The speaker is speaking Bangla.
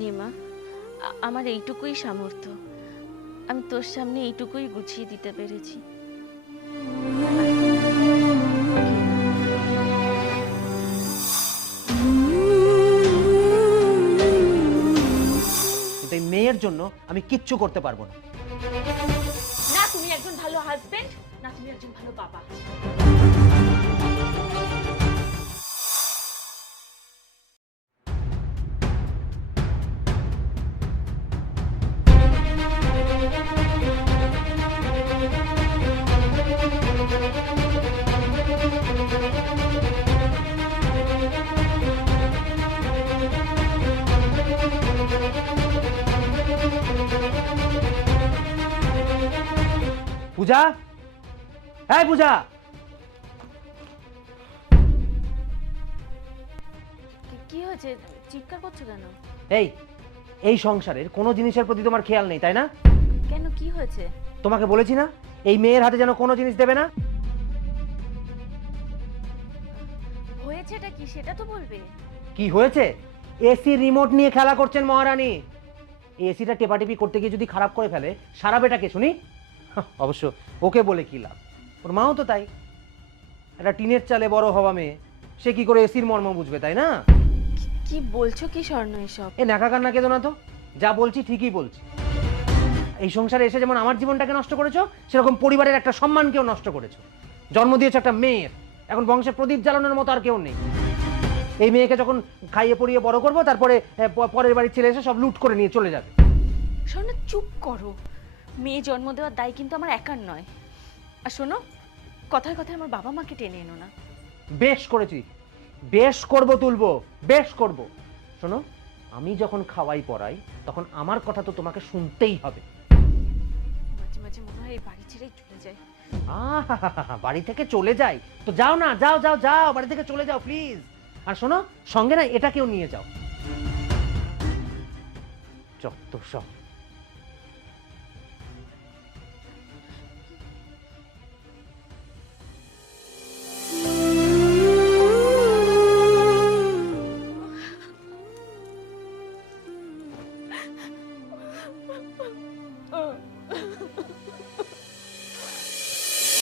নে মা, আমার এইটুকুই সামর্থ্য। আমি তোর সামনে এইটুকুই গুছিয়ে দিতে পেরেছি। কিন্তু এই মেয়ের জন্য আমি কিচ্ছু করতে পারবো না। না তুমি একজন ভালো হাজবেন্ড, না তুমি একজন ভালো বাবা। পূজা, হ্যাঁ পূজা, কি হয়েছে, চিৎকার করছো কেন? এই এই সংসারের কোনো জিনিসের প্রতি তোমার খেয়াল নেই তাই না? কেন, কি হয়েছে? তোমাকে বলেছি না এই মেয়ের হাতে যেন কোনো জিনিস দেবে না। হয়েছেটা কি সেটা তো বলবে। কি হয়েছে? এসি রিমোট নিয়ে খেলা করছেন মহারানী। এই এসিটা টেপাটেপি করতে গিয়ে যদি খারাপ করে ফেলে সারা বেটাকে শুনি। অবশ্য ওকে বলে কি লাভ, ওর মাও তো তাই। একটা টিনের চালে বড় হওয়া মেয়ে, সে কি করে এসির মর্ম বুঝবে তাই না? কি বলছো কি স্বর্ণ এসব? এ নাকা কান্না কেঁদো না তো, যা বলছি ঠিকই বলছি। এই সংসারে এসে যেমন আমার জীবনটাকে নষ্ট করেছো, সেরকম পরিবারের একটা সম্মানকেও নষ্ট করেছো। জন্ম দিয়েছো একটা মেয়ের, এখন বংশে প্রদীপ জ্বালানোর মতো আর কেউ নেই। এই মেয়েকে যখন খাইয়ে পরিয়ে বড় করবো, তারপরে পরের বাড়ির ছেলে এসে সব লুট করে নিয়ে চলে যাবে। স্বর্ণ চুপ করো, মেয়ে জন্ম দেওয়ার দায় কিন্তু আমার একার নয়। আর শোনো, কথায় কথায় আমার বাবা মাকে টেনে এনো না। বেশ করেছি, বেশ করব তুলবো, বেশ করব। শোনো, আমি যখন খাওয়াই পড়াই তখন আমার কথা তো তোমাকে শুনতেই হবে। মাঝে মাঝে মনে হয় এই বাড়ি ছেড়েই চলে যায়। বাড়ি থেকে চলে যাই তো যাও না, যাও যাও যাও, বাড়ি থেকে চলে যাও প্লিজ। আর শোনো, সঙ্গে না এটাকেও নিয়ে যাও। যত সব